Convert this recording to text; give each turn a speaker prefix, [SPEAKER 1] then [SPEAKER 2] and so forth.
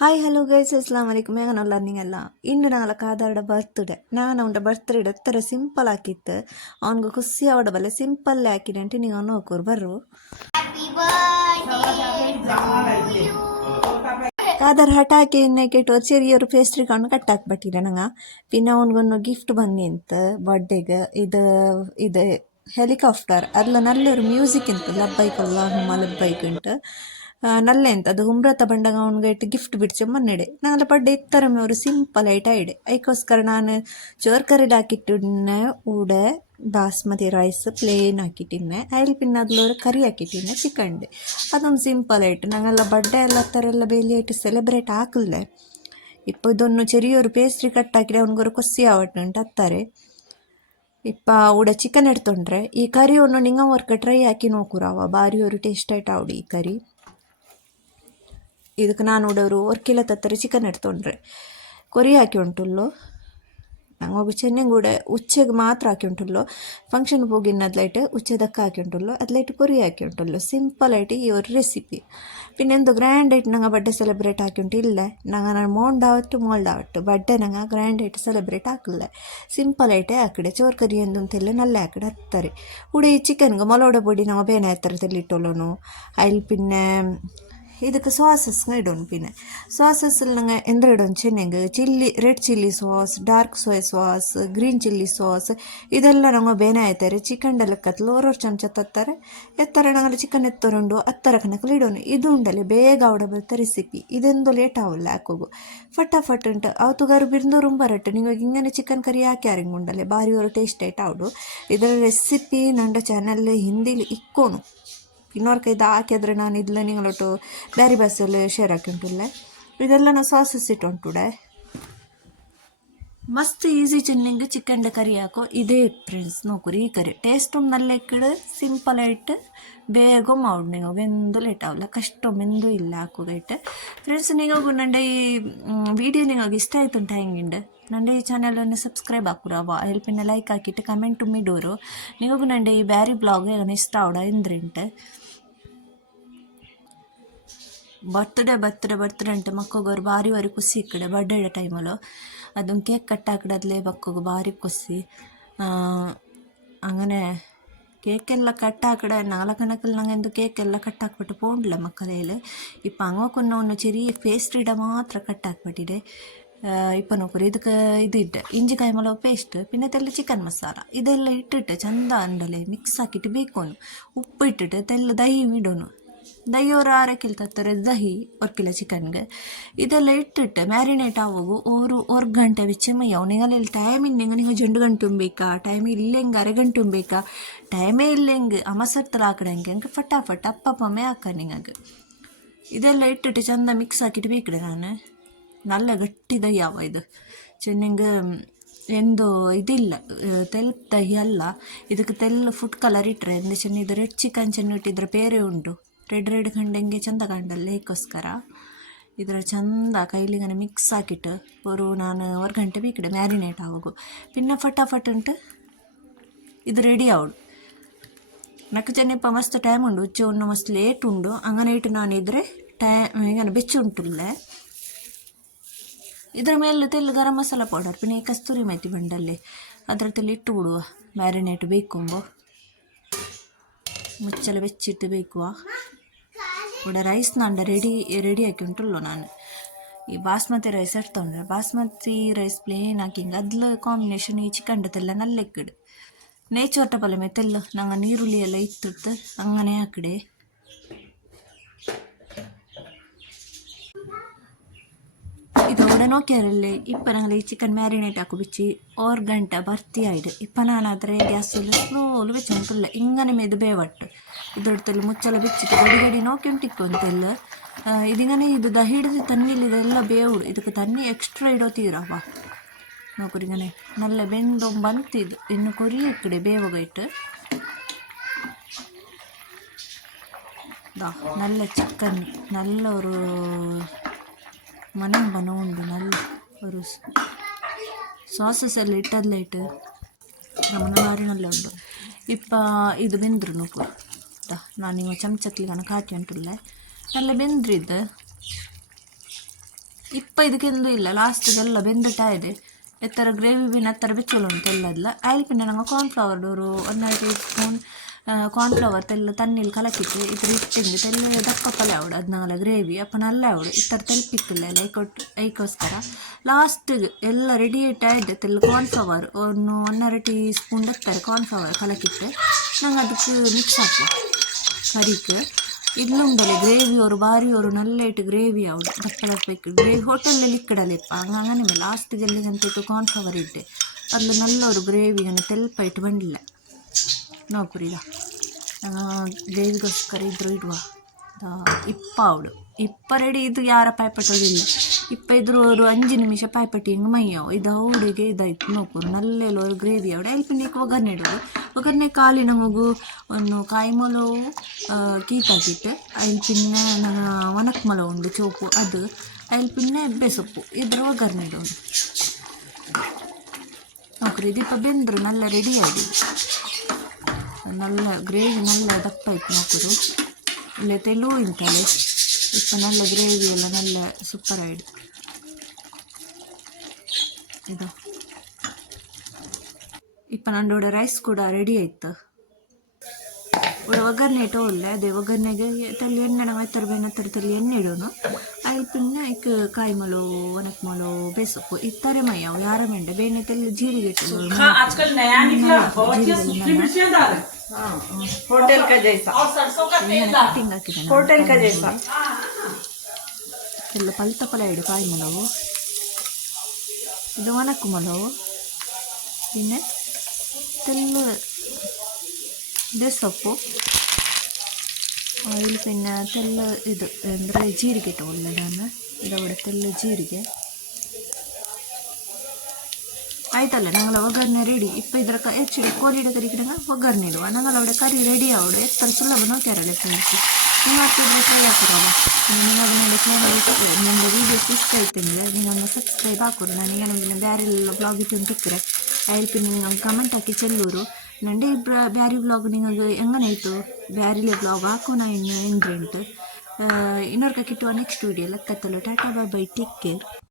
[SPEAKER 1] Hi hello guys ಅಸ್ಲಾಂ ವಲೈಕಮ್ ನಾನು ಲರ್ನಿಂಗ್ ಇಂಡು ನಾಲ್ಕು ಆಧಾರದ ಬರ್ತ್ಡೇ ನಾನು ಅವನ ಬರ್ತ್ಡೇ ಎತ್ತರ ಸಿಂಪಲ್ ಹಾಕಿತ್ತು ಅವನಿಗೆ ಖುಷಿ ಅವಡ ಬಲ್ಲೆ ಸಿಂಪಲ್ ಹಾಕಿದೆ ಅಂತ ನೀವು ನೋಡ್ಕೋರು ಬರ್ರು ಕಾದರ್ ಹಠ ಹಾಕಿ ನೆಕೆಟ್ ಒರ್ಚೇರಿ ಅವರು ಪೇಸ್ಟ್ರಿ ಕಣ್ಣು ಕಟ್ ಹಾಕ್ಬಿಟ್ಟಿದೆ ನಂಗೆ ಪಿನ್ನ ಅವನಿಗೊಂದು ಗಿಫ್ಟ್ ಬಂದಿಂತ ಬರ್ಡೇಗೆ ಇದು ಇದು ಹೆಲಿಕಾಪ್ಟರ್ ಅದ್ಲ ನಲ್ಲೊರು ಮ್ಯೂಸಿಕ್ ಇಂತ ಲಬ್ಬೈಕ್ ಅಲ್ಲ ಹುಮ್ಮ ಲಬ್ಬೈಕ್ ಉಂಟು നല്ല ಎಂತ ಅದು ಹುಮ್ರತ ಬಂಡಾಗ ಅವನಿಗೈಟ್ ಗಿಫ್ಟ್ ಬಿಡ್ಚೆ ಮನ್ನೆಡೆ. ನಾಳೆ ಪಡ್ಡೆ ಇತ್ತರಮೆ ಅವರು ಸಿಂಪಲ್ ಐಟ್ ಆಯಿಡೆ ಅದಕ್ಕೋಸ್ಕರ ನಾನು ಚೋರ್ ಚೋರ್ಕರಿಲ್ ಹಾಕಿಟ್ಟಿನ ಊಡ ಬಾಸ್ಮತಿ ರೈಸ್ ಪ್ಲೇನ್ ಹಾಕಿಟ್ಟಿನ್ನೆ ಐಲ್ ಪಿನ್ ಅದ್ಲೋರು ಕರಿ ಹಾಕಿಟ್ಟಿನ್ನೆ ಚಿಕನ್ಡೆ ಅದೊಂದು ಸಿಂಪಲ್ ಆಯಿತು ನಂಗೆಲ್ಲ ಬಡ್ಡೆ ಎಲ್ಲ ಥರ ಎಲ್ಲ ಬೇಲಿ ಆಯಿತು ಸೆಲೆಬ್ರೇಟ್ ಹಾಕಲ್ಲೆ ಇಪ್ಪ, ಇದೊಂದು ಚೆರಿಯೋರು ಪೇಸ್ಟ್ರಿ ಕಟ್ ಹಾಕಿದ್ರೆ ಅವನಿಗೋರು ಕೊಸಿ ಆವಟ್ಟುಂಟು ಹತ್ತಾರೆ ಇಪ್ಪ, ಉಡ ಚಿಕನ್ ಎಡ್ತೊಂಡ್ರೆ, ಈ ಕರಿ ಒಂದು ನಿಂಗ ವರ್ಕ ಟ್ರೈ ಹಾಕಿ ನೋಕುರಾವ ಬಾರಿ ಅವರು ಟೇಸ್ಟ್ ಆಯ್ತು ಅವಡು ಈ ಕರಿ. ಇದಕ್ಕೆ ನಾನು ನೋಡೋರು ಒಂದು ಕಿಲೋ ತತ್ತರ ಚಿಕನ್ ಎಡ್ತೊಂಡ್ರೆ ಕೊರಿ ಹಾಕಿ ಉಂಟುಲ್ಲೋ ನಂಗೆ ಚೆನ್ನಂಗೂಡೆ ಉಚ್ಚೆಗೆ ಮಾತ್ರ ಹಾಕಿ ಉಂಟುಲ್ಲೋ ಫಂಕ್ಷನ್ ಹೋಗಿನ ಅದ್ಲೈಟ್ ഉച്ചതൊക്കെ ಹಾಕಿ ಉಂಟುಲ್ಲೋ ಅದ್ಲೈಟ್ ಕೊರಿ ಹಾಕಿ ಉಂಟುಲ್ಲೋ സിമ്പിളായിട്ട് ഈ ഒരു റെസിപ്പി പിന്നെ എന്തോ ഗ്രാൻഡായിട്ട് ഞങ്ങൾ ബർത്ത്ഡേ സെലിബ്രേറ്റ് ആക്കിയിട്ട് ഇല്ല ഞങ്ങൾ മോണ്ടാവട്ട് മോൾഡാവട്ട് ബർത്ത്ഡേ ഞങ്ങൾ ഗ്രാൻഡായിട്ട് സെലിബ്രേറ്റ് ആക്കില്ല? സിമ്പിളായിട്ട് ആക്കിടെ ചോറ് കറി എന്തും തെല്ല നല്ല ആക്കിടെ അത്തറി ഇവിടെ ഈ ചിക്കനുക്ക് മുളകുടെ പൊടി ഞങ്ങൾ വേന എത്ര തെല്ലിട്ടുള്ളൂ അതിൽ പിന്നെ ಇದಕ್ಕೆ ಸಾಸಸ್ನ ಇಡೋಣ ಪಿನ್ನೆ ಸಾಸಸ್ಸಲ್ಲಿ ನಂಗೆ ಎಂದ್ರೆ ಇಡೋಂಚೆ ನಂಗೆ chilli red chilli sauce dark soy sauce green chilli sauce ಇದೆಲ್ಲ ನಂಗೆ ಬೇನೆ ಆಯ್ತಾರೆ ಚಿಕನ್ ಡಲಕ್ಕತ್ಲು ಓರೋರು ಚಮಚ ತತ್ತಾರೆ ಎತ್ತಾರೆ ನಂಗೆ ಚಿಕನ್ ಎತ್ತೊಂಡು ಹತ್ತರ ಕನಕಲು ಇಡೋಣ ಇದು ಉಂಡಲ್ಲಿ ಬೇಗ ಅವಡ ಬರ್ತಾ ರೆಸಿಪಿ ಇದೆಂದು ಲೇಟ್ ಆವಲ್ಲ ಹಾಕೋಗು ಫಟಾಫಟ್ ಉಂಟು ಅವತ್ತುಗಾರು ಬಿಂದು ರುಂಬ ರಟ್ಟು ನಿಮಗೆ ಇಂಗನೆ ಚಿಕನ್ ಕರಿ ಹಾಕಿ ಆರಿಂಗ್ ಉಂಡಲ್ಲಿ ಭಾರಿ ಅವರು ಟೇಸ್ಟ್ ಆಯ್ತು ಅವಡು ಇದರ ರೆಸಿಪಿ ನಂಡ ಚಾನಲ್ ಹಿಂದಿಲಿ ಇಕ್ಕೋನು ಇನ್ನೊರ್ ಕೈದ ಹಾಕಿದ್ರೆ ನಾನು ಇದ್ಲ ನಿಂಗಳೊಟ್ಟು ಬೇರೆ ಬಸ್ಸಲ್ಲಿ ಶೇರ್ ಹಾಕೊಂಡುಲ್ಲೆ ಇದೆಲ್ಲ ನಾನು ಸಾಸಸ್ ಇಟ್ಟೊಂಟುಡೆ ಮಸ್ತ್ ಈಸಿ ಚಿನ್ನಿಂಗ್ ಚಿಕನ್ ಕರಿ ಹಾಕೋ ಇದೇ ಫ್ರೆಂಡ್ಸ್ ನೋಕುರಿ ಈ ಕರಿ. ಟೇಸ್ಟ್ ನಲ್ಲ ಇಕ್ಕಡು ಸಿಂಪಲ್ ಐಟ್ ಬೇಗ ಮಾಡು ನೀವು ಎಂದು ಲೇಟ್ ಆಗಲ್ಲ ಕಷ್ಟ ಮೆಂದು ಇಲ್ಲ ಹಾಕೋದೈಟ್ ಫ್ರೆಂಡ್ಸ್ ನೀವು ನಂಡೆ ಈ ವೀಡಿಯೋ ನಿಗೋಗಿ ಇಷ್ಟ ಆಯ್ತು ಅಂತ ಹೆಂಗಿಂಡ್? ನಂಡೆ ಈ ಚಾನಲನ್ನು ಸಬ್ಸ್ಕ್ರೈಬ್ ಹಾಕುರವ ಹೆಲ್ಪಿನ ಲೈಕ್ ಹಾಕಿಟ್ಟು ಕಮೆಂಟ್ ಮಿಡೋರು ನೀವು ನಂಡೆ ಈ ಬ್ಯಾರಿ ಬ್ಲಾಗ್ ಇಷ್ಟ ಆವಡ ಎಂದ್ರಿಂಟು? ಬರ್ತ್ಡೇ ಬರ್ತ್ಡೇ ಬರ್ತ್ಡೇ ಅಂತ ಮಕ್ಕಳು ಭಾರಿ ಭಾರಿ ಖುಷಿ ಇಕ್ಕಡೆ ಬರ್ಡೇ ಟೈಮಲ್ಲೂ ಅದೊಂದು ಕೇಕ್ ಕಟ್ಟಾಕಡದ್ಲೇ ಬಕ್ಕೋಗು ಭಾರಿ ಖುಷಿ അങ്ങനെ കേക്കെല്ലാം കട്ടാക്കട നാളെ ನಂಗೆಂದು ಕೇಕೆಲ್ಲ ಕಟ್ಟಾಕ್ಬಿಟ್ಟು ಪೋಂಡ್ಲ ಮಕ್ಕಳೇಲಿ ಇಪ್ಪ ಅಂಗೋಕೊನ್ನ ಒಂದು ಚೆರಿಯ ಪೇಸ್ಟ್ರಿಡ ಮಾತ್ರ ಕಟ್ಟಾಕ್ಬಿಟ್ಟಿದೆ ಇಪ್ಪ ನೋಕರು ಇದಕ್ಕೆ ಇದಿಟ್ಟು ಇಂಜಿ ಕಾಯಿಮಲ ಪೇಸ್ಟ್ പിന്നെ ತೆಲ್ಲ ಚಿಕನ್ ಮಸಾಲ ಇದೆಲ್ಲ ಇಟ್ಟಿಟ್ಟು ಚಂದ ಅಂಡಲೆ ಮಿಕ್ಸ್ ಹಾಕಿಟ್ಟು ಬೇಕೋನು ಉಪ್ಪು ಇಟ್ಟಿಟ್ಟು ತೆಲ್ಲ ದಹಿ ಇಡೋನು ದಹಿ ஒரு ದೈಯೋರು ಆರಕ್ಕಿಲ್ ತರ್ತಾರೆ ದಹಿ ಒಂದು ಕಿಲೋ ಚಿಕನ್ಗೆ. ಇದೆಲ್ಲ ಇಟ್ಟಿಟ್ಟು ಮ್ಯಾರಿನೇಟ್ ಆಗುವಾಗ ಅವರು ಒರ್ ಗಂಟೆ ವಿಚ್ಚಮಯ್ಯ ಅವನಿಗೆಲ್ಲ ಟೈಮ್ ಟೈಮಿಂಗ್ ನಿಂಗೆ ನೀವು ಜಂಡು ಗಂಟು ತುಂಬೇಕಾ ಟೈಮ್ ಇಲ್ಲ ಹೆಂಗೆ ಅರೆ ಗಂಟು ಬೇಕಾ ಟೈಮೇ ಇಲ್ಲೆಂಗೆ ಅಮಸರ್ತಲ ಹಾಕಡಂಗೆ ಹಂಗೆ ಫಟಾಫಟ್ ಅಪ್ಪಮ್ಮೆ ಹಾಕ ನಿಂಗೆ ಇದೆಲ್ಲ ಇಟ್ಟಿಟ್ಟು ಚೆಂದ ಮಿಕ್ಸ್ ಹಾಕಿಟ್ಟು ಬೇಕಿಡೆ ನಾನು. ನಲ್ಲ ಗಟ್ಟಿ ದಹಿ ಅವ ಇದು ಚೆನ್ನಿಂಗೆ ಎಂದು ಇದಿಲ್ಲ, ತೆಲ್ ದಹಿ ಅಲ್ಲ. ಇದಕ್ಕೆ ತೆಲ್ ಫುಡ್ ಕಲರ್ ಇಟ್ಟರೆ ಎಂದ ಚೆನ್ನ ರೆಡ್ ಚಿಕನ್ ಚೆನ್ನಿಟ್ಟಿದ್ರೆ ಬೇರೆ ಉಂಟು. ರೆಡ್ ರೆಡ್ ಕಂಡಂಗೆ ಚಂದ ಕಂಡಲ್ಲ ಏಕೋಸ್ಕರ ಇದರ ಚಂದ ಕೈಲಿಗನೆ ಮಿಕ್ಸ್ ಹಾಕಿಟ್ಟು ஒரு ನಾನು ஒரு ಗಂಟೆ ಬೇಕಿಡೆ ಮ್ಯಾರಿನೇಟ್ ಆಗೋಗು ಪಿನ್ನ ಫಟಾಫಟ್ ಉಂಟು ಇದು ರೆಡಿ ಆವಡು ನಕ್ಕ ಚೆನ್ನಪ್ಪ ಮಸ್ತ್ ಟೈಮ್ ಉಂಡು ಉಚ್ಚ ಉಣ್ಣು ಮಸ್ತ್ ಲೇಟ್ ಉಂಡು ಅಂಗನೆ ಇಟ್ಟು ನಾನು ಇದ್ರೆ ಟೈಮ್ ಈಗ ಬೆಚ್ಚ ಉಂಟುಲ್ಲ ಇದರ ಮೇಲೆ ತೆಲ್ಲು ಗರಂ ಮಸಾಲ ಪೌಡರ್ ಪಿನ್ನ ಈ ಕಸ್ತೂರಿ ಮೇಥಿ ಬಂಡಲ್ಲಿ ಅದರ ತೆಲ್ಲಿ ಇಟ್ಟು ಬಿಡುವ ಮ್ಯಾರಿನೇಟ್ ಬೇಕೊಂಬು ಮುಚ್ಚಲ ಬೆಚ್ಚಿಟ್ಟು ಬೇಕುವ ಒಡ ರೈಸ್ನಾಂಡ ರೆಡಿ ರೆಡಿ ಹಾಕಿ ಉಂಟುಲ್ಲು ನಾನು ಈ ಬಾಸ್ಮತಿ ರೈಸ್ ಎಡ್ತೊಂಡ್ರೆ ಬಾಸ್ಮತಿ ರೈಸ್ ಪ್ಲೇನ್ ಹಾಕಿಂಗ್ ಅದ್ಲ ಕಾಂಬಿನೇಷನ್ ಈ ಚಿಕನ್ ಚಿಕಂಡತೆಲ್ಲ ನಲ್ಲೆಕ್ಕಿಡು ನೇಚೋಟ ಪಲ್ಲೆ ಮೆತ್ತೆಲ್ಲ ನಂಗೆ ನೀರುಳ್ಳಿ ಎಲ್ಲ ಇತ್ತಿಟ್ಟು ಹಂಗನೇ ಹಾಕಿಡೆ ಇದು உடனே நோக்கியாரில் ಇಪ್ಪ ನಂಗೆ ಈ ಚಿಕನ್ ಮ್ಯಾರಿನೇಟ್ வச்சு ಬಿಚ್ಚಿ கண்ட பர்த்தி ಭರ್ತಿ இப்போ ಇಪ್ಪ அதில் கேஸில் ஸ்லோவில் வச்சு இல்லை இங்கே மெதுபே வட்டு ಇದೊಟ್ಟಲ್ಲಿ ಮುಚ್ಚಲ ಬಿಚ್ಚಿತ್ತು ಗಡಿ ಗಡಿ ನೋಕೆಂಟಿಕ್ಕು ಅಂತೆಲ್ಲ ಇದಿಂಗನೆ ಇದು ದ ಹಿಡಿದು ತಣ್ಣೀಲಿ ಇದೆಲ್ಲ ಬೇವು ಇದಕ್ಕೆ ತನ್ನಿ ಎಕ್ಸ್ಟ್ರಾ ಇಡೋ ತೀರವ ನೋಕುರಿಗನೆ ನಲ್ಲ ಬೆಂದು ಬಂತಿದ್ದು ಇನ್ನು ಕೊರಿ ಇಕ್ಕಡೆ ಬೇವಾಗ ಇಟ್ಟು நல்ல ನಲ್ಲ நல்ல ஒரு மனம் பண்ண உண்டு நல்ல ஒரு சாசஸ் எல்லாம் இட்டதில் இட்டு ಉಂಡು ಇಪ್ಪ ಇದು ಬೆಂದ್ರು இப்போ ನೋಕು ನಾನು ನಿಮ್ಮ ಚಮಚಕ್ಲಿ ಕಣ ಹಾಕಿ ಉಂಟುಲ್ಲ. ಎಲ್ಲ ಬೆಂದ್ರಿದ್ದು ಇಪ್ಪ ಇದಕ್ಕೆಂದು ಇಲ್ಲ ಲಾಸ್ಟಿಗೆಲ್ಲ ಬೆಂದಿಟ್ಟ ಇದೆ. ಎತ್ತರ ಗ್ರೇವಿ ಬಿನ್ ಎತ್ತರ ಬೆಚ್ಚಲು ಉಂಟು ಎಲ್ಲದಲ್ಲ ಆಯಿಲ್ ಪಿನ್ನ ನಂಗೆ ಕಾರ್ನ್ಫ್ಲವರ್ ಒಂದು ಒಂದೆರಡು ಟೀ ಸ್ಪೂನ್ ಕಾರ್ನ್ಫ್ಲವರ್ ತೆಲ್ಲ ತಣ್ಣೀಲಿ ಕಲಕಿಟ್ಟು, ಇದ್ರ ಇಟ್ಟಿಂದು ತೆಲ್ಲ ದಪ್ಪ ಪಲ್ಯ ಅವಳು ಅದನ್ನಾಗಲ ಗ್ರೇವಿ ಅಪ್ಪ ನಲ್ಲ ಅವಡು ಇತ್ತರ ತೆಲ್ಪಿಕ್ಕಿಲ್ಲ ಎಲ್ಲ ಐಕೊಟ್ಟು ಐಕೋಸ್ಕರ. ಲಾಸ್ಟಿಗೆ ಎಲ್ಲ ರೆಡಿ ಇಟ್ಟಾಯ್ದೆ ತೆಲ್ಲ ಕಾರ್ನ್ಫ್ಲವರ್ ಒಂದು ಒಂದೆರಡು ಟೀ ಸ್ಪೂನ್ ಎತ್ತಾರೆ ಕಾರ್ನ್ಫ್ಲವರ್ ಕಲಕಿತ್ತೆ ನಂಗೆ ಅದಕ್ಕೆ ಮಿಕ್ಸ್ ಹಾಕಿ ಕರಿಕ್ ಇಡ್ಲುಂಡಲೆ ಗ್ರೇವಿ ಅವರು ಬಾರಿ ಅವರು ನಲ್ಲ ಇಟ್ಟು ಗ್ರೇವಿ ಅವಡು ದಪ್ಪ ದಪ್ಪ ಇಟ್ಟು ಗ್ರೇವಿ ಹೋಟೆಲಲ್ಲಿ ಇಕ್ಕಡಲೆಪ್ಪ ಹಂಗಂಗನೆ ಮೇಲೆ ಲಾಸ್ಟಿಗೆ ಎಲ್ಲಿಗಂತ ಇಟ್ಟು ಕಾರ್ನ್ಫ್ಲವರ್ ಇಟ್ಟೆ ಅದ್ಲು ನಲ್ಲವರು ಗ್ರೇವಿಗನ್ನು ತೆಲ್ಪ ಇಟ್ಟು ಬಂದಿಲ್ಲ ನೋಕುರಿದ ಗ್ರೇವಿಗೋಸ್ಕರ ಇದ್ರು ಇಡುವ ದಾ ಇಪ್ಪ ಅವಡು ಇಪ್ಪ ರೆಡಿ ಇದು ಯಾರ ಪಾಯ್ಪಟ್ಟೋದಿಲ್ಲ ಇಪ್ಪ ಇದ್ರು ஒரு ಅಂಜು ನಿಮಿಷ ಪಾಯ್ಪಟ್ಟಿ ಹಿಂಗೆ ಮೈಯವು ಇದು ಅವಡಿಗೆ ಇದಾಯ್ತು ನೋಕುರು ನಲ್ಲೆಲ್ಲ ஒரு ಗ್ರೇವಿ ಅವಡು ಎಲ್ಪಿನಿಗೆ ಒಗ್ಗರಣೆ ಇಡೋದು ಒಗ್ಗರಣೆ ಕಾಲಿನ ಮಗು ಒಂದು ಕಾಯಿ ಮೊಲವು ಕೀಟಾಕಿಟ್ಟು ಅಯ್ಲ್ ಪಿನ್ನ ಮೊಲ ಉಂಡು ಚೋಪು ಅದು. ಅಲ್ಲಿ ಪಿನ್ನ ಬೆಸೊಪ್ಪು. ಸೊಪ್ಪು ಇದ್ರ ಒಗ್ಗರಣೆ ಇಡೋದು ನೋಕ್ರಿ ದೀಪ ಬೆಂದ್ರು ನಲ್ಲ ರೆಡಿ ಆಗಿದೆ ನಲ್ಲ ಗ್ರೇವಿ ನಲ್ಲ ದಪ್ಪ ಇತ್ತು ನೋಕುರು ಇಲ್ಲ ತೆಲು ಇಂತಲೆ ಇಪ್ಪ ನಲ್ಲ ಗ್ರೇವಿ ಎಲ್ಲ ನಲ್ಲ ಸೂಪರ್ ಆಯ್ಡು ಇದು. ಇಪ್ಪ ನಂದೋಡ ರೈಸ್ ಕೂಡ ರೆಡಿ ಆಯ್ತು ಉಡ ಒಗ್ಗರಣೆ ಇಟ್ಟೋಲ್ಲ ಅದೇ ಒಗ್ಗರಣೆಗೆ ತಲ್ಲಿ ಎಣ್ಣೆ ನಾವು ಎತ್ತರ ಬೇನೆ ಎತ್ತರ ತಲ್ಲಿ ಎಣ್ಣೆ ಇಡೋನು ಅಲ್ಲಿ ಪಿನ್ನ ಇಕ್ ಕಾಯಿ ಮಲು ಒನಕ್ ಮಲು ಬೇಸೊಪ್ಪು ಇತ್ತಾರೆ ಮಯ್ಯವು ಯಾರ ಮೆಂಡೆ ಬೇನೆ ತೆಲ್ಲಿ ಜೀರಿಗೆ ಇಟ್ಟು
[SPEAKER 2] हाँ आजकल नया निकला बहुत ही सूखी मिर्चियाँ डाल
[SPEAKER 3] होटल का जैसा
[SPEAKER 2] और सरसों का तेल डाल
[SPEAKER 1] ಕಟ್ಟಿಂಗ್ ಹಾಕಿದೆ ನಾನು.
[SPEAKER 3] होटल का जैसा
[SPEAKER 1] ಎಲ್ಲ ಪಲ್ತ ಫಲ ಇಡು ಕಾಯಿ ಮೊಲವು ಇದು ಒಣಕು ಮೊಲವು പിന്നെ ತೆಲ್ಲು ಇದೆ ಸೊಪ್ಪು ಆಯಿಲ್ ಪಿನ್ನ ತೆಲ್ಲ ಇದು ಅಂದರೆ ಜೀರಿಗೆ ತಗೊಂಡೆ ನಾನು ಇದೊಡೆ ತೆಲ್ಲ ಜೀರಿಗೆ ಆಯ್ತಲ್ಲ ഞങ്ങൾ ಒಗ್ಗರಣೆ ರೆಡಿ ಇಪ್ಪ ಇದಕ್ಕೆ ಹೆಚ್ಚಿಗೆ ಕೋಲಿಡೆ ಕರಿಕಿಡಂಗ ಒಗ್ಗರಣೆ ಇಡುವ ഞങ്ങൾ ಅವಡೆ ಕರಿ ರೆಡಿ ಆವಡೆ ಸ್ವಲ್ಪ ಸುಲಭ ನೋಕ್ಯಾರಲ್ಲ ಫ್ರೆಂಡ್ಸ್ ನಿಮ್ಮ ಹಾಕಿದ್ರೆ ಫ್ರೈ ಹಾಕಿರವ ನಿಮಗೆ ನನ್ನ ಇಟ್ಟಿದ್ರೆ ನಿಮ್ಮದು ವೀಡಿಯೋಸ್ ಇಷ್ಟ ಆಯ್ತಂದ್ರೆ ನೀನೊಂದು ಸಬ್ಸ್ಕ್ರೈಬ್ ಹಾಕೋರು, ನಾನು ನಮಗೆ ಬೇರೆ ಬ್ಲಾಗ್ ಇಟ್ಟು ತಿಕ್ಕರೆ ಆಯ್ತು ನೀವು ಕಮೆಂಟ್ ಹಾಕಿ ಚೆಲ್ಲೂರು ನಂಡೆ ಬ್ಯಾರಿ ಬ್ಲಾಗ್ ನಿಂಗೆ ಹೆಂಗನಾಯ್ತು ಬ್ಯಾರಿಲೆ ಬ್ಲಾಗ್ ಹಾಕೋಣ ಇನ್ನು ಎಂದ್ರೆ ಉಂಟು. ಇನ್ನೊರ್ಕ ಕಿಟ್ಟುವ next video ಲೆಕ್ಕತ್ತಲ್ಲ, tata bye bye take care